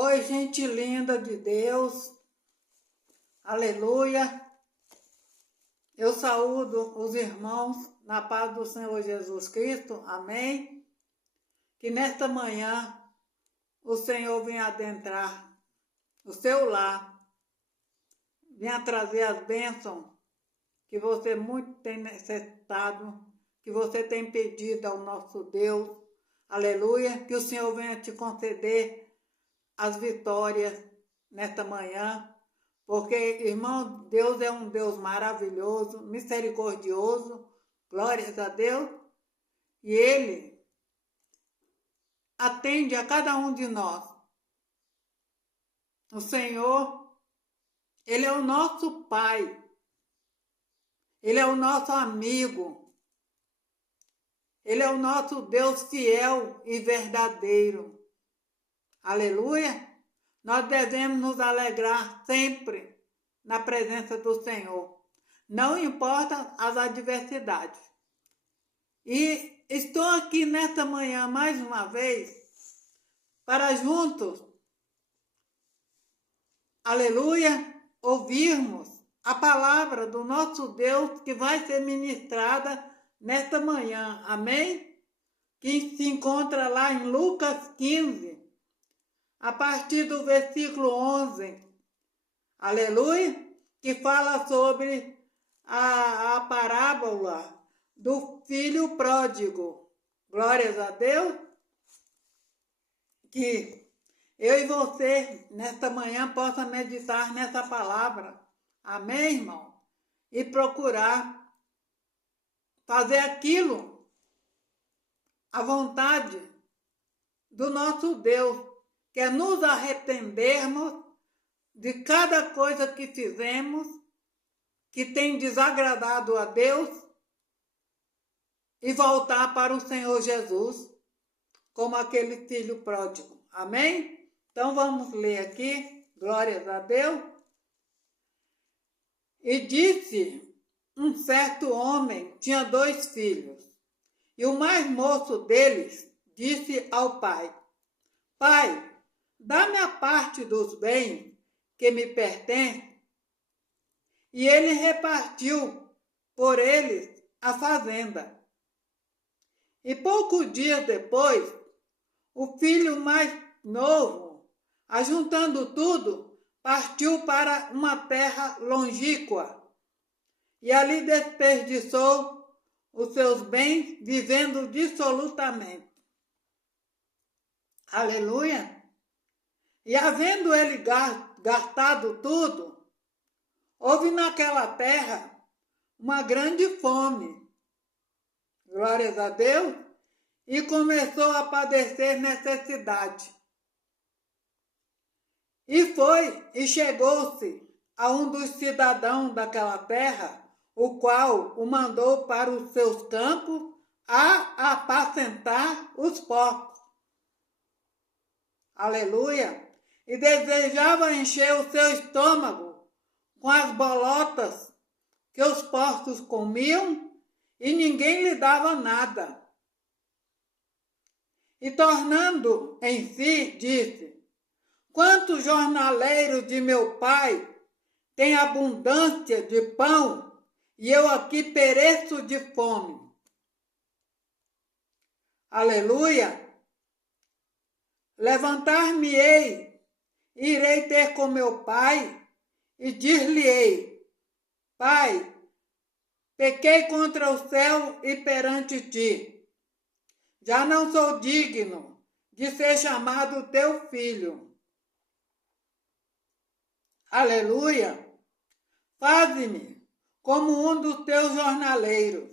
Oi, gente linda de Deus, aleluia. Eu saúdo os irmãos na paz do Senhor Jesus Cristo, amém. Que nesta manhã o Senhor venha adentrar o seu lar, venha trazer as bênçãos que você muito tem necessitado, que você tem pedido ao nosso Deus, aleluia. Que o Senhor venha te conceder as vitórias nesta manhã, porque, irmão, Deus é um Deus maravilhoso, misericordioso, glórias a Deus, e Ele atende a cada um de nós. O Senhor, Ele é o nosso Pai, Ele é o nosso amigo, Ele é o nosso Deus fiel e verdadeiro. Aleluia! Nós devemos nos alegrar sempre na presença do Senhor. Não importa as adversidades. E estou aqui nesta manhã mais uma vez para juntos, aleluia, ouvirmos a palavra do nosso Deus que vai ser ministrada nesta manhã. Amém? Que se encontra lá em Lucas 15. A partir do versículo 11, aleluia, que fala sobre a parábola do filho pródigo. Glórias a Deus, que eu e você, nesta manhã, possa meditar nessa palavra. Amém, irmão? E procurar fazer aquilo, a vontade do nosso Deus, que é nos arrependermos de cada coisa que fizemos, que tem desagradado a Deus, e voltar para o Senhor Jesus, como aquele filho pródigo. Amém? Então vamos ler aqui, glórias a Deus. E disse, um certo homem tinha 2 filhos, e o mais moço deles disse ao pai, Pai, dá-me a parte dos bens que me pertencem. E ele repartiu por eles a fazenda. E poucos dias depois, o filho mais novo, ajuntando tudo, partiu para uma terra longínqua. E ali desperdiçou os seus bens, vivendo dissolutamente. Aleluia! E havendo ele gastado tudo, houve naquela terra uma grande fome. Glórias a Deus! E começou a padecer necessidade. E foi e chegou-se a um dos cidadãos daquela terra, o qual o mandou para os seus campos a apacentar os porcos. Aleluia! E desejava encher o seu estômago com as bolotas que os porcos comiam, e ninguém lhe dava nada. E tornando em si, disse, quantos jornaleiros de meu pai têm abundância de pão, e eu aqui pereço de fome. Aleluia! Levantar-me-ei, irei ter com meu pai, e dir-lhe-ei, Pai, pequei contra o céu e perante ti. Já não sou digno de ser chamado teu filho. Aleluia! Faze-me como um dos teus jornaleiros.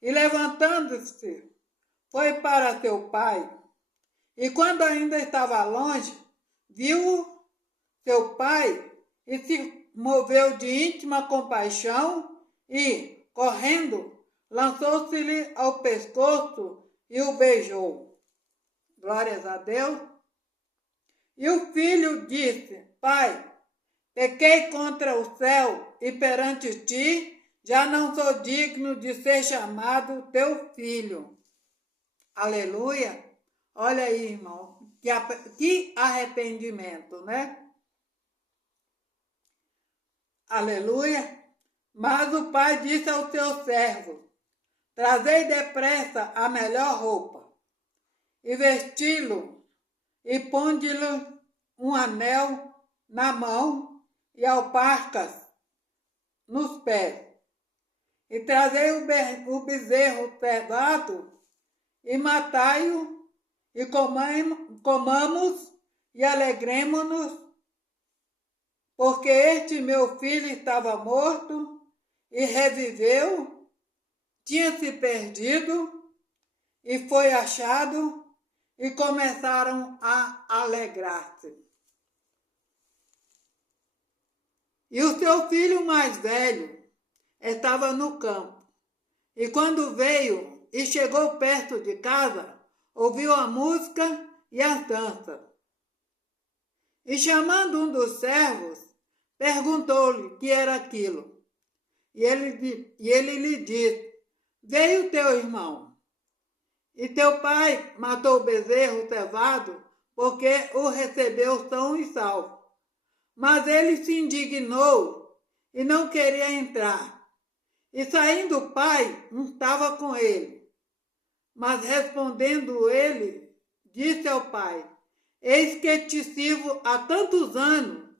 E levantando-se, foi para seu pai. E quando ainda estava longe, viu seu pai e se moveu de íntima compaixão e, correndo, lançou-se-lhe ao pescoço e o beijou. Glórias a Deus. E o filho disse, Pai, pequei contra o céu e perante ti, já não sou digno de ser chamado teu filho. Aleluia. Olha aí, irmão, que arrependimento, né? Aleluia. Mas o pai disse ao seu servo: trazei depressa a melhor roupa, e vesti-lo, e ponde-lhe um anel na mão e alparcas nos pés. E trazei o bezerro cevado, e matai-o, e comamos, e alegremo-nos, porque este meu filho estava morto, e reviveu, tinha se perdido, e foi achado, e começaram a alegrar-se. E o seu filho mais velho estava no campo, e quando veio e chegou perto de casa, ouviu a música e as danças. E chamando um dos servos, perguntou-lhe o que era aquilo. E ele lhe disse: veio teu irmão, e teu pai matou o bezerro cevado, porque o recebeu são e salvo. Mas ele se indignou e não queria entrar. E saindo o pai, estava com ele. Mas respondendo ele, disse ao pai: eis que te sirvo há tantos anos,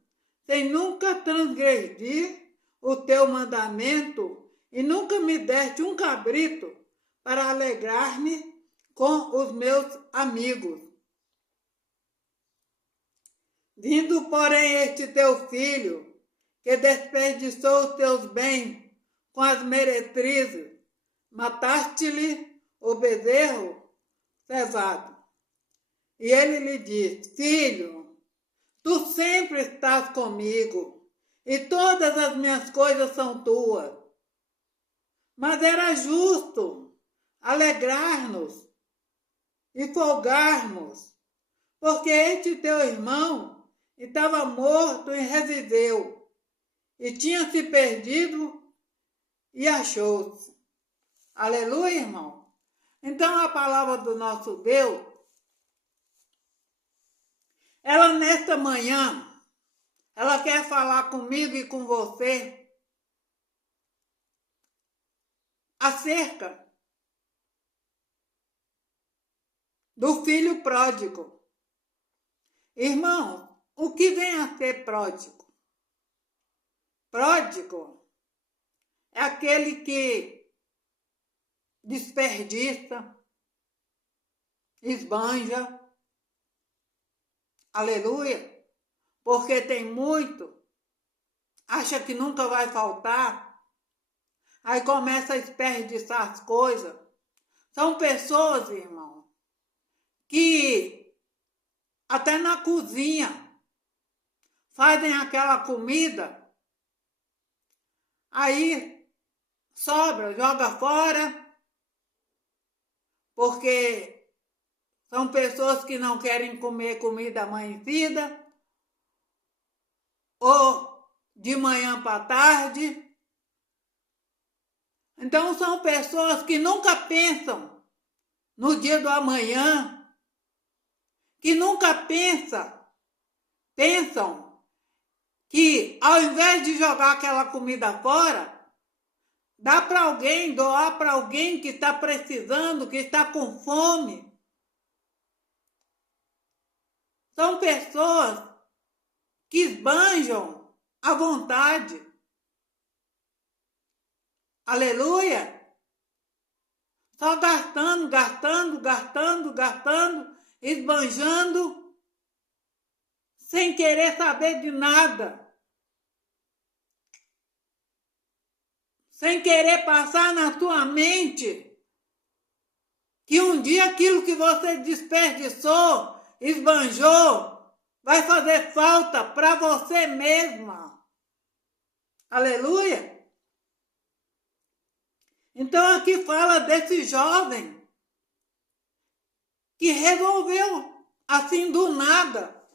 sem nunca transgredir o teu mandamento, e nunca me deste um cabrito para alegrar-me com os meus amigos. Vindo, porém, este teu filho, que desperdiçou os teus bens com as meretrizes, mataste-lhe o bezerro cevado. E ele lhe disse: filho, tu sempre estás comigo, e todas as minhas coisas são tuas. Mas era justo alegrar-nos e folgarmos, porque este teu irmão estava morto e reviveu, e tinha se perdido e achou-se. Aleluia, irmão? Então a palavra do nosso Deus, ela nesta manhã, ela quer falar comigo e com você acerca do filho pródigo. Irmão, o que vem a ser pródigo? Pródigo é aquele que desperdiça, esbanja, aleluia, porque tem muito, acha que nunca vai faltar, aí começa a desperdiçar as coisas. São pessoas, irmão, que até na cozinha fazem aquela comida, aí sobra, joga fora, porque são pessoas que não querem comer comida amanhecida, ou de manhã para tarde. Então são pessoas que nunca pensam no dia do amanhã, que nunca pensam que ao invés de jogar aquela comida fora, dá para alguém, doar para alguém que está precisando, que está com fome. São pessoas que esbanjam à vontade. Aleluia! Só gastando, esbanjando, sem querer saber de nada. Sem querer passar na tua mente que um dia aquilo que você desperdiçou, esbanjou, vai fazer falta para você mesma. Aleluia! Então aqui fala desse jovem que resolveu, assim do nada,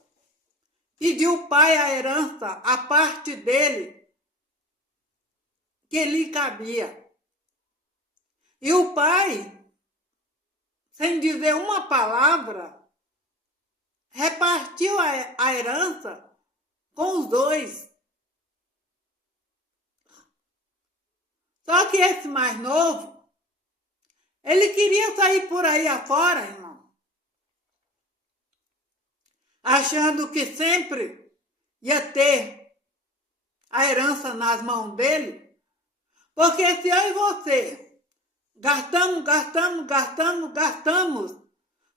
pedir ao pai a herança, a parte dele, que lhe cabia. E o pai sem dizer uma palavra, repartiu a herança com os dois. Só que esse mais novo, ele queria sair por aí afora, irmão, achando que sempre ia ter a herança nas mãos dele, porque se eu e você gastamos,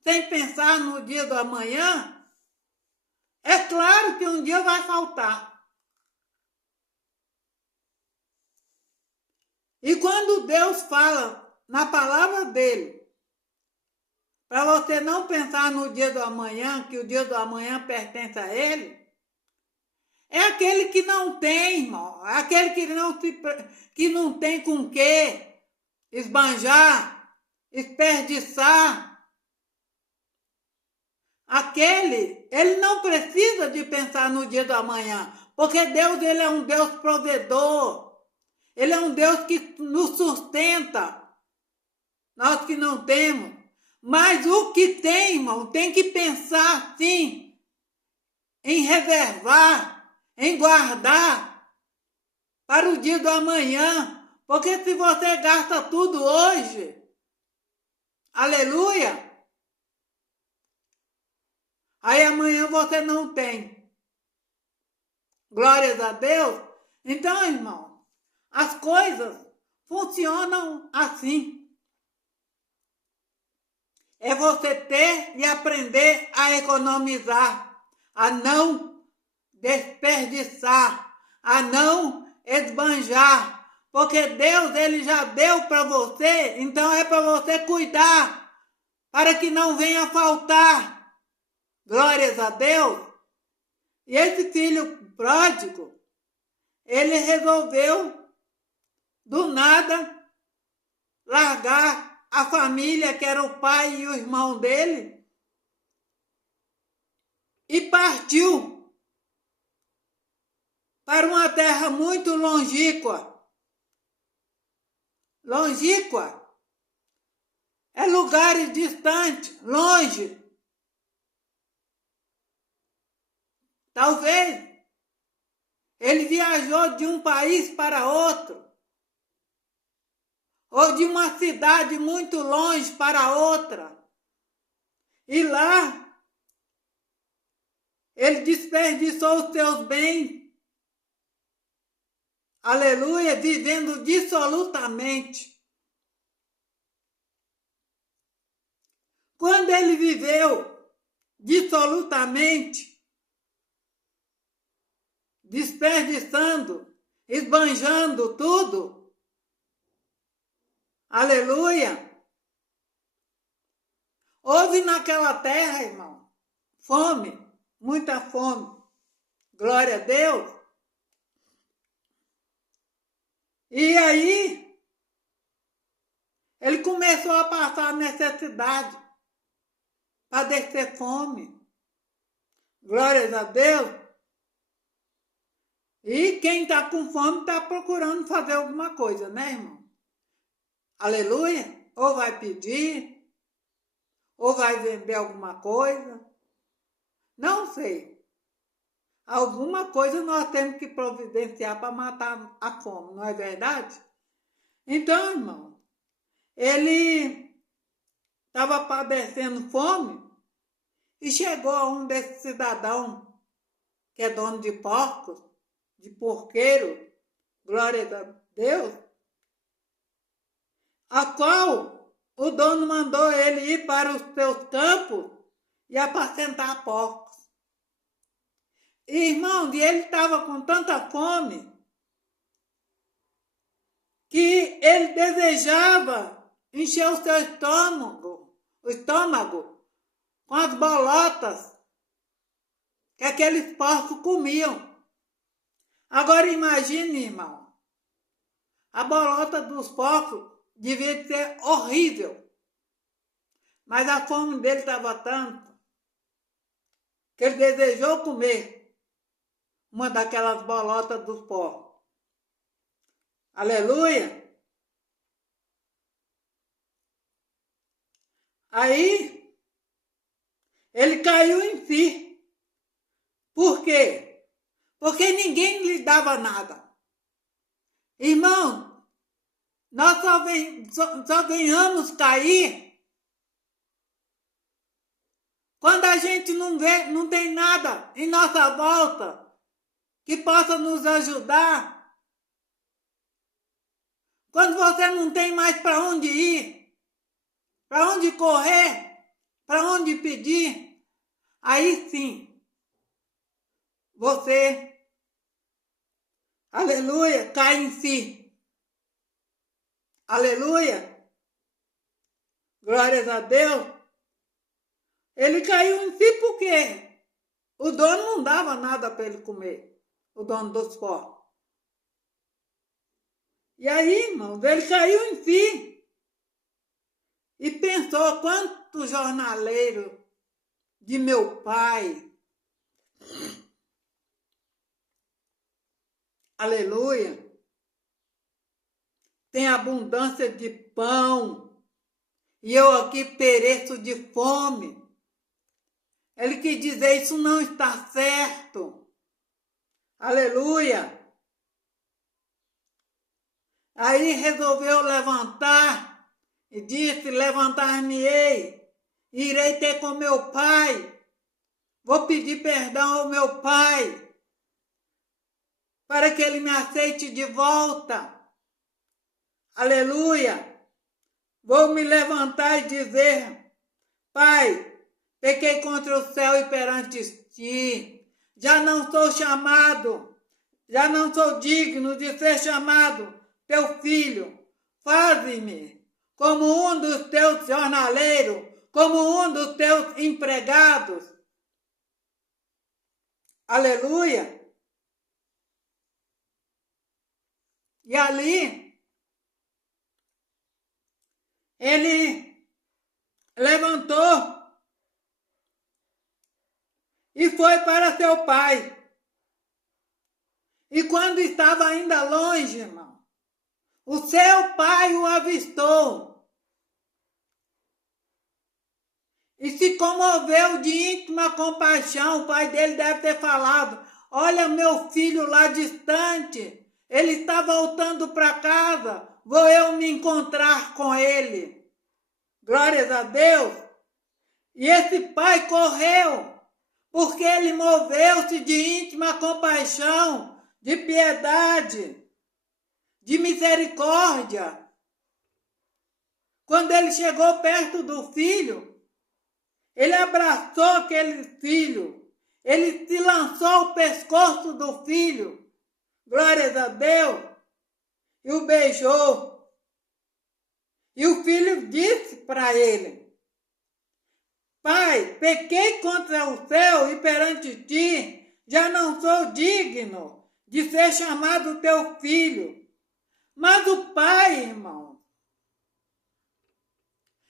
sem pensar no dia do amanhã, é claro que um dia vai faltar. E quando Deus fala na palavra dele, para você não pensar no dia do amanhã, que o dia do amanhã pertence a ele, é aquele que não tem, irmão, é aquele que não tem com que esbanjar, desperdiçar. Ele não precisa de pensar no dia do amanhã, porque Deus, ele é um Deus provedor. Ele é um Deus que nos sustenta, nós que não temos. Mas o que tem, irmão, tem que pensar, sim, em reservar, em guardar para o dia do amanhã. Porque se você gasta tudo hoje, aleluia, aí amanhã você não tem. Glórias a Deus. Então, irmão, as coisas funcionam assim. É você ter e aprender a economizar, a não desperdiçar, a não esbanjar. Porque Deus, ele já deu para você, então é para você cuidar, para que não venha faltar. Glórias a Deus. E esse filho pródigo, ele resolveu, do nada, largar a família, que era o pai e o irmão dele, e partiu para uma terra muito longínqua. Longínqua é lugares distantes, longe. Talvez ele viajou de um país para outro, ou de uma cidade muito longe para outra. E lá, ele desperdiçou os seus bens. Aleluia, vivendo dissolutamente. Quando ele viveu dissolutamente, desperdiçando, esbanjando tudo, aleluia, houve naquela terra, irmão, fome, muita fome. Glória a Deus. E aí, ele começou a passar necessidade, padecer fome. Glórias a Deus. E quem está com fome está procurando fazer alguma coisa, né, irmão? Aleluia. Ou vai pedir, ou vai vender alguma coisa. Não sei. Alguma coisa nós temos que providenciar para matar a fome, não é verdade? Então, irmão, ele estava padecendo fome e chegou a um desses cidadãos que é dono de porcos, de porqueiro, glória a Deus, a qual o dono mandou ele ir para os seus campos e apacentar porcos. E, irmão, e ele estava com tanta fome que ele desejava encher o seu estômago com as bolotas que aqueles porcos comiam. Agora imagine, irmão, a bolota dos porcos devia ser horrível, mas a fome dele estava tanto que ele desejou comer uma daquelas bolotas dos porcos. Aleluia! Aí ele caiu em si. Por quê? Porque ninguém lhe dava nada. Irmão, nós só venhamos cair quando a gente não tem nada em nossa volta que possa nos ajudar. Quando você não tem mais para onde ir, para onde correr, para onde pedir, aí sim, você, aleluia, cai em si. Aleluia, glórias a Deus. Ele caiu em si porque o dono não dava nada para ele comer, o dono dos porcos. E aí, irmãos, ele caiu em si e pensou: quanto jornaleiro de meu pai, aleluia, tem abundância de pão e eu aqui pereço de fome. Ele quis dizer: isso não está certo. Aleluia. Aí resolveu levantar e disse: levantar-me-ei, irei ter com meu pai, vou pedir perdão ao meu pai, para que ele me aceite de volta. Aleluia. Vou me levantar e dizer: Pai, pequei contra o céu e perante ti, já não sou chamado, já não sou digno de ser chamado teu filho. Faze-me como um dos teus jornaleiros, como um dos teus empregados. Aleluia. E ali ele levantou e foi para seu pai. E quando estava ainda longe, irmão, o seu pai o avistou e se comoveu de íntima compaixão. O pai dele deve ter falado: olha meu filho lá distante, ele está voltando para casa, vou eu me encontrar com ele. Glórias a Deus. E esse pai correu, porque ele moveu-se de íntima compaixão, de piedade, de misericórdia. Quando ele chegou perto do filho, ele abraçou aquele filho, ele se lançou ao pescoço do filho, glórias a Deus, e o beijou. E o filho disse para ele: Pai, pequei contra o céu e perante ti, já não sou digno de ser chamado teu filho. Mas o pai, irmão,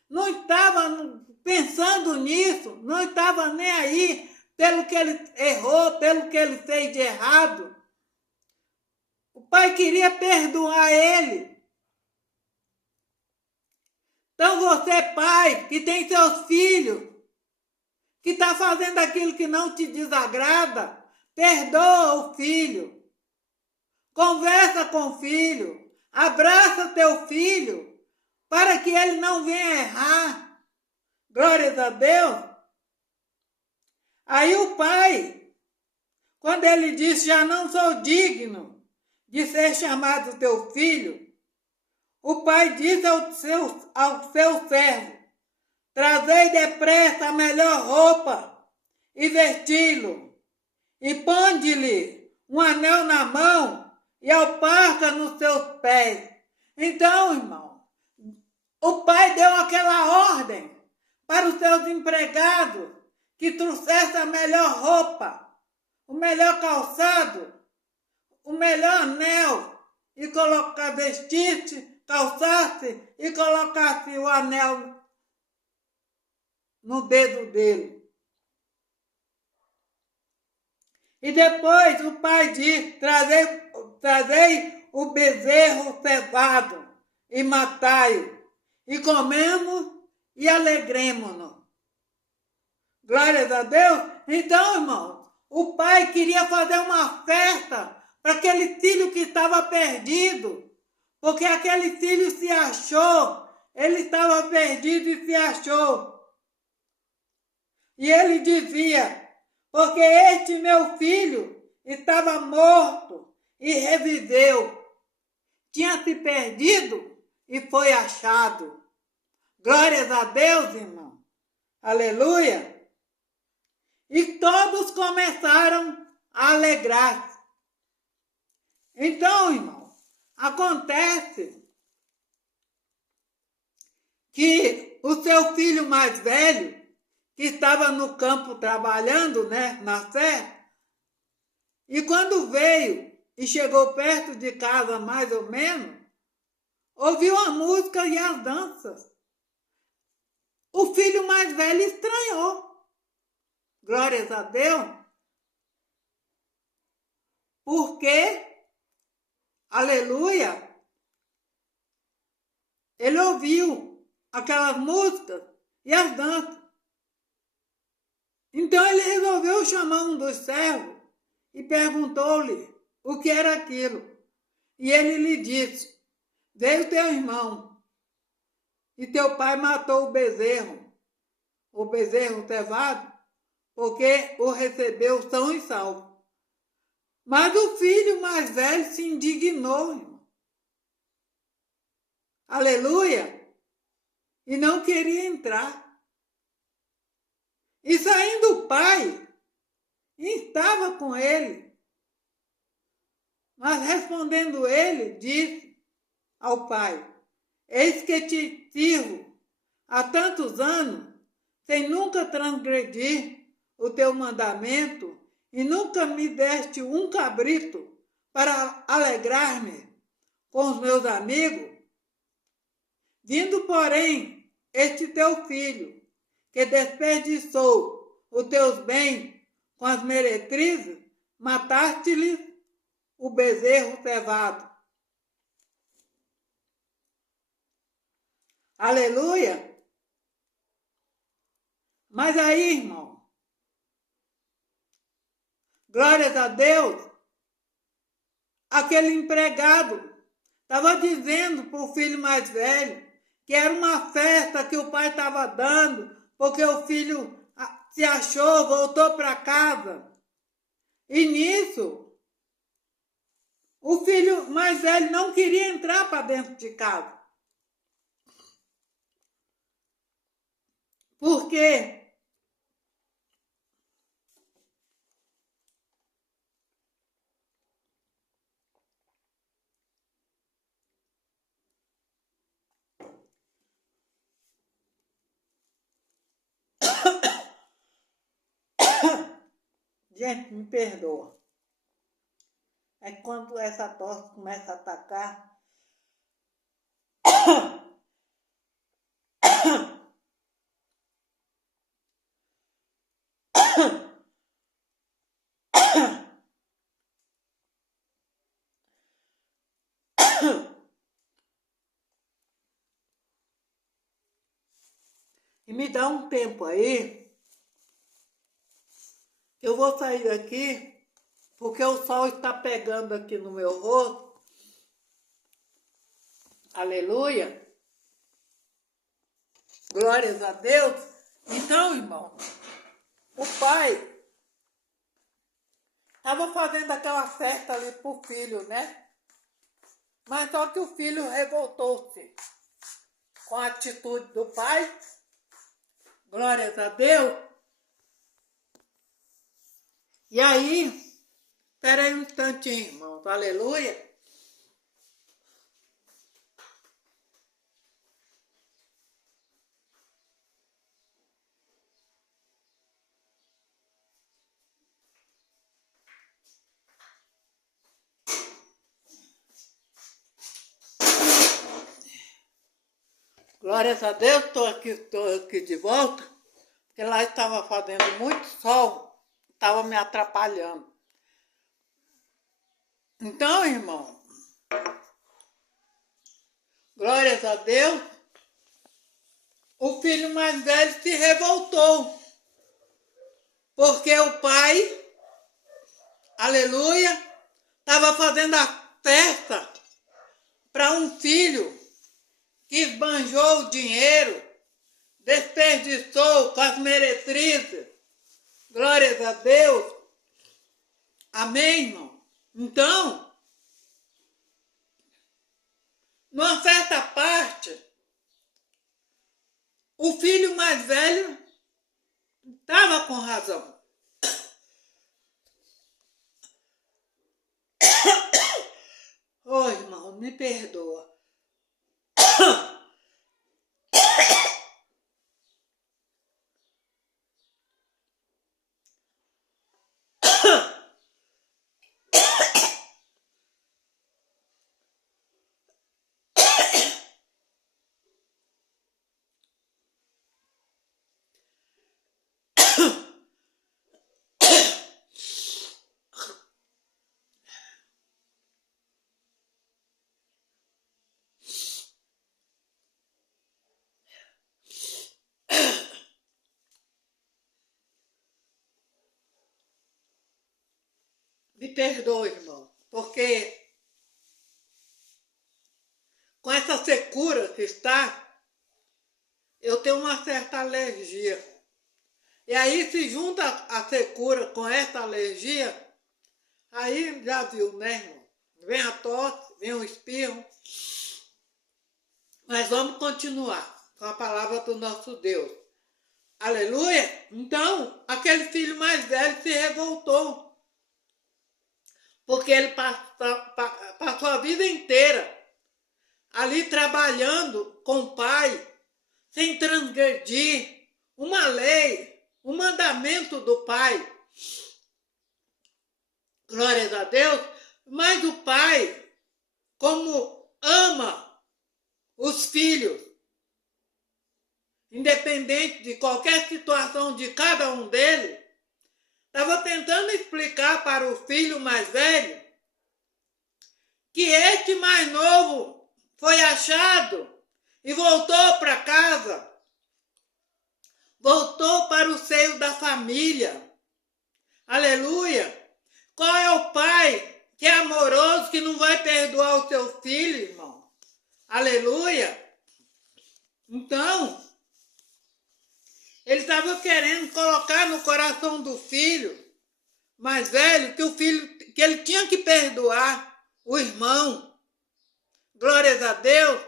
não estava pensando nisso, não estava nem aí pelo que ele errou, pelo que ele fez de errado. O pai queria perdoar ele. Então você, pai, que tem seus filhos, que está fazendo aquilo que não te desagrada, perdoa o filho. Conversa com o filho, abraça teu filho, para que ele não venha errar. Glórias a Deus. Aí o pai, quando ele disse: já não sou digno de ser chamado teu filho, o pai disse ao seu servo: trazei depressa a melhor roupa e vesti-lo, e ponde-lhe um anel na mão e alparca nos seus pés. Então, irmão, o pai deu aquela ordem para os seus empregados que trouxesse a melhor roupa, o melhor calçado, o melhor anel, e vestisse, calçasse e colocasse o anel no dedo dele. E depois o pai disse: trazei o bezerro cevado e matai-o, e comemos e alegremos-nos. Glórias a Deus. Então, irmão, o pai queria fazer uma festa para aquele filho que estava perdido, porque aquele filho se achou, ele estava perdido e se achou. E ele dizia, porque este meu filho estava morto e reviveu, tinha se perdido e foi achado. Glórias a Deus, irmão. Aleluia. E todos começaram a alegrar-se. Então, irmão, acontece que o seu filho mais velho, que estava no campo trabalhando, né, na serra, e quando veio e chegou perto de casa, mais ou menos, ouviu a música e as danças. O filho mais velho estranhou. Glórias a Deus. Porque, aleluia, ele ouviu aquelas músicas e as danças. Então ele resolveu chamar um dos servos e perguntou-lhe o que era aquilo. E ele lhe disse, veio teu irmão e teu pai matou o bezerro cevado, porque o recebeu são e salvo. Mas o filho mais velho se indignou, irmão. Aleluia! E não queria entrar. E saindo o pai, estava com ele. Mas respondendo ele, disse ao pai, eis que te sirvo há tantos anos, sem nunca transgredir o teu mandamento, e nunca me deste um cabrito para alegrar-me com os meus amigos. Vindo, porém, este teu filho, que desperdiçou os teus bens com as meretrizes, mataste-lhe o bezerro cevado. Aleluia! Mas aí, irmão, glórias a Deus, aquele empregado estava dizendo para o filho mais velho que era uma festa que o pai estava dando, porque o filho se achou, voltou para casa. E nisso, o filho mais velho não queria entrar para dentro de casa. Por quê? Gente, me perdoa. É quando essa tosse começa a atacar. E me dá um tempo aí, que eu vou sair daqui, porque o sol está pegando aqui no meu rosto. Aleluia. Glórias a Deus. Então, irmão, o pai estava fazendo aquela festa ali pro filho, né? Mas só que o filho revoltou-se com a atitude do pai. Glórias a Deus. E aí, espera aí um instantinho, irmãos. Aleluia. Glórias a Deus, estou aqui de volta, porque lá estava fazendo muito sol, estava me atrapalhando. Então, irmão, glórias a Deus, o filho mais velho se revoltou, porque o pai, aleluia, estava fazendo a festa para um filho que esbanjou o dinheiro, desperdiçou com as meretrizes. Glórias a Deus. Amém, irmão? Então, numa certa parte, o filho mais velho estava com razão. Ô, irmão, me perdoa. Me perdoe, irmão, porque com essa secura que está, eu tenho uma certa alergia. E aí se junta a secura com essa alergia, aí já viu, né, irmão? Vem a tosse, vem o espirro. Mas vamos continuar com a palavra do nosso Deus. Aleluia! Então, aquele filho mais velho se revoltou. Porque ele passou a vida inteira ali trabalhando com o pai, sem transgredir uma lei, um mandamento do pai. Glórias a Deus. Mas o pai, como ama os filhos, independente de qualquer situação de cada um deles, estava tentando explicar para o filho mais velho que este mais novo foi achado e voltou para casa, voltou para o seio da família. Aleluia! Qual é o pai que é amoroso, que não vai perdoar o seu filho, irmão? Aleluia! Então, ele estava querendo colocar no coração do filho mais velho que ele tinha que perdoar o irmão. Glórias a Deus,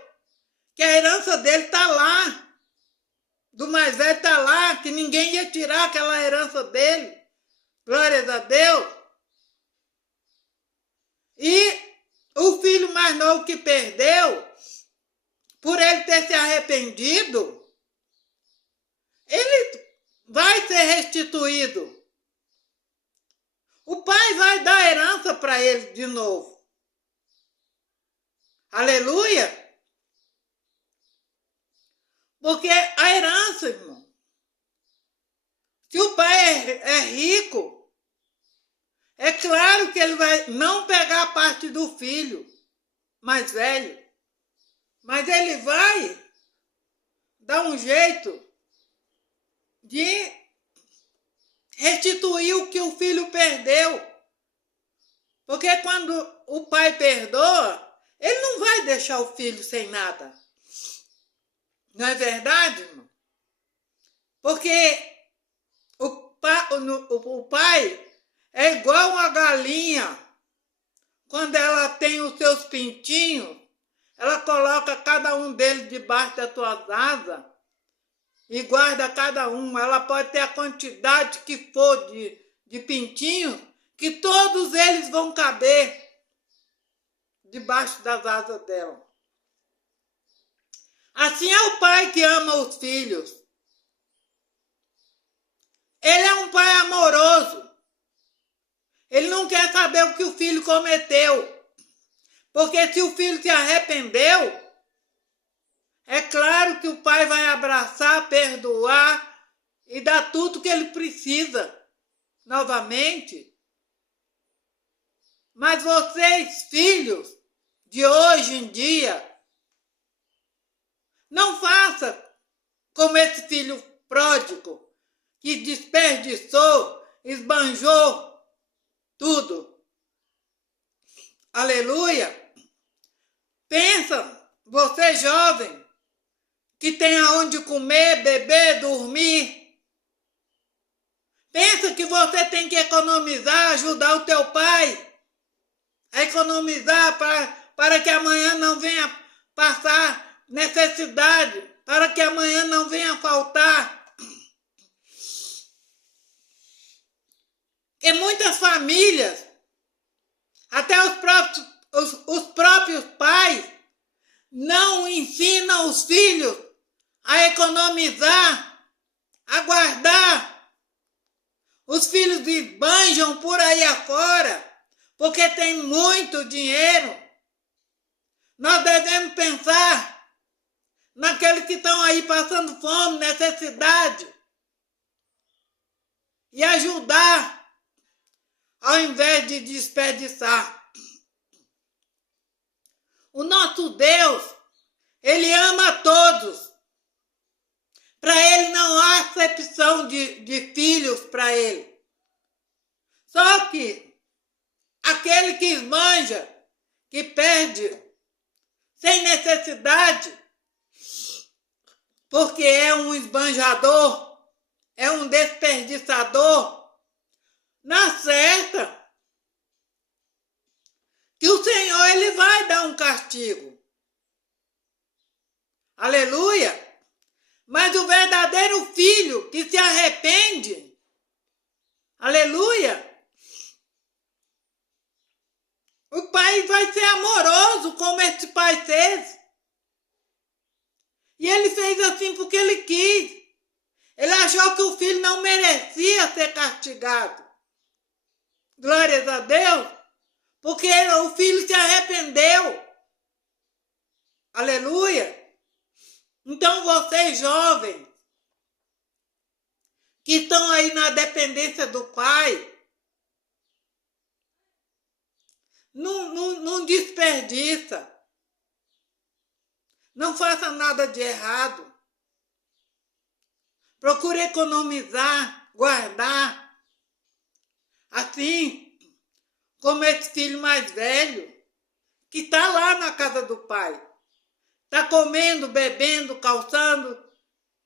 que a herança dele está lá. Do mais velho está lá, que ninguém ia tirar aquela herança dele. Glórias a Deus. E o filho mais novo que perdeu, por ele ter se arrependido, ele vai ser restituído. O pai vai dar herança para ele de novo. Aleluia! Porque a herança, irmão, se o pai é rico, é claro que ele vai não pegar a parte do filho mais velho, mas ele vai dar um jeito de restituir o que o filho perdeu. Porque quando o pai perdoa, ele não vai deixar o filho sem nada. Não é verdade, irmão? Porque o pai é igual uma galinha. Quando ela tem os seus pintinhos, ela coloca cada um deles debaixo das suas asas e guarda cada um. Ela pode ter a quantidade que for de pintinhos, que todos eles vão caber debaixo das asas dela. Assim é o pai que ama os filhos. Ele é um pai amoroso. Ele não quer saber o que o filho cometeu. Porque se o filho se arrependeu, é claro que o pai vai abraçar, perdoar e dar tudo que ele precisa novamente. Mas vocês, filhos de hoje em dia, não faça como esse filho pródigo que desperdiçou, esbanjou tudo. Aleluia! Pensa, você jovem, que tem aonde comer, beber, dormir. Pensa que você tem que economizar, ajudar o teu pai a economizar para que amanhã não venha passar necessidade, para que amanhã não venha faltar. E muitas famílias, até os próprios pais, não ensinam os filhos a economizar, a guardar. Os filhos esbanjam por aí afora, porque tem muito dinheiro. Nós devemos pensar naqueles que estão aí passando fome, necessidade, e ajudar, ao invés de desperdiçar. O nosso Deus, Ele ama a todos. Para Ele não há acepção de filhos para Ele. Só que aquele que esbanja, que perde, sem necessidade, porque é um esbanjador, é um desperdiçador, na certa, que o Senhor Ele vai dar um castigo. Aleluia! Mas o verdadeiro filho que se arrepende, aleluia, o pai vai ser amoroso como esse pai fez. E ele fez assim porque ele quis. Ele achou que o filho não merecia ser castigado. Glórias a Deus, porque o filho se arrependeu. Aleluia. Então vocês jovens, que estão aí na dependência do pai, não desperdiça. Não faça nada de errado. Procure economizar, guardar. Assim como esse filho mais velho, que está lá na casa do pai. Está comendo, bebendo, calçando,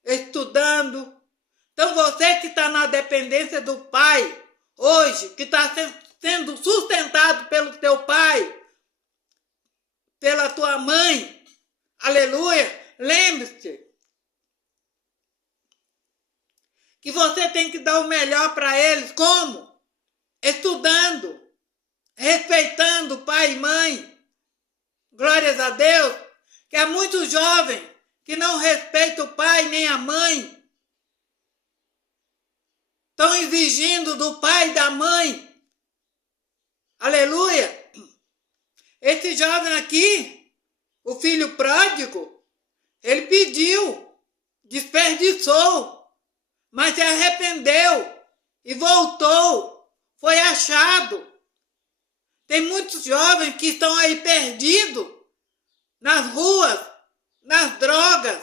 estudando. Então você que está na dependência do pai, hoje, que está sendo sustentado pelo teu pai, pela tua mãe, aleluia, lembre-se que você tem que dar o melhor para eles. Como? Estudando, respeitando pai e mãe. Glórias a Deus. Que há muitos jovens que não respeitam o pai nem a mãe. Estão exigindo do pai e da mãe. Aleluia. Esse jovem aqui, o filho pródigo, ele pediu, desperdiçou, mas se arrependeu e voltou, foi achado. Tem muitos jovens que estão aí perdidos nas ruas, nas drogas,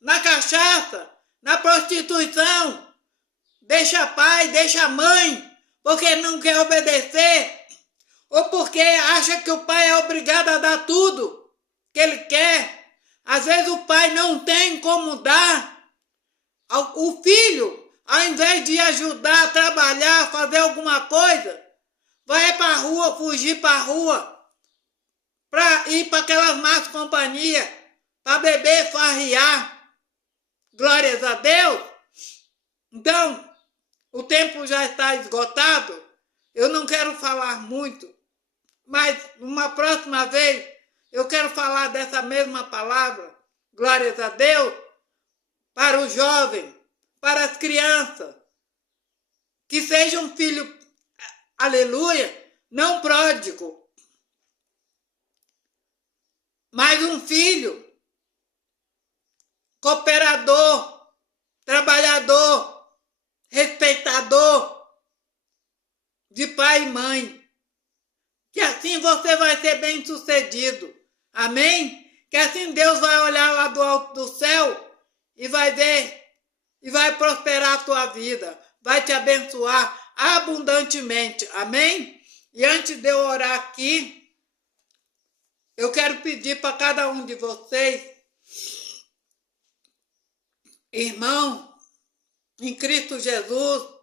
na cachaça, na prostituição. Deixa pai, deixa mãe, porque não quer obedecer, ou porque acha que o pai é obrigado a dar tudo que ele quer. Às vezes o pai não tem como dar. O filho, ao invés de ajudar a trabalhar, fazer alguma coisa, vai para a rua, fugir para a rua, para ir para aquelas más companhias, para beber, farriar. Glórias a Deus. Então, o tempo já está esgotado. Eu não quero falar muito, mas uma próxima vez eu quero falar dessa mesma palavra. Glórias a Deus. Para os jovens, para as crianças. Que seja um filho, aleluia, não pródigo, mas um filho cooperador, trabalhador, respeitador de pai e mãe. Que assim você vai ser bem-sucedido. Amém? Que assim Deus vai olhar lá do alto do céu e vai ver, e vai prosperar a tua vida, vai te abençoar abundantemente, amém? E antes de eu orar aqui, eu quero pedir para cada um de vocês, irmão, em Cristo Jesus,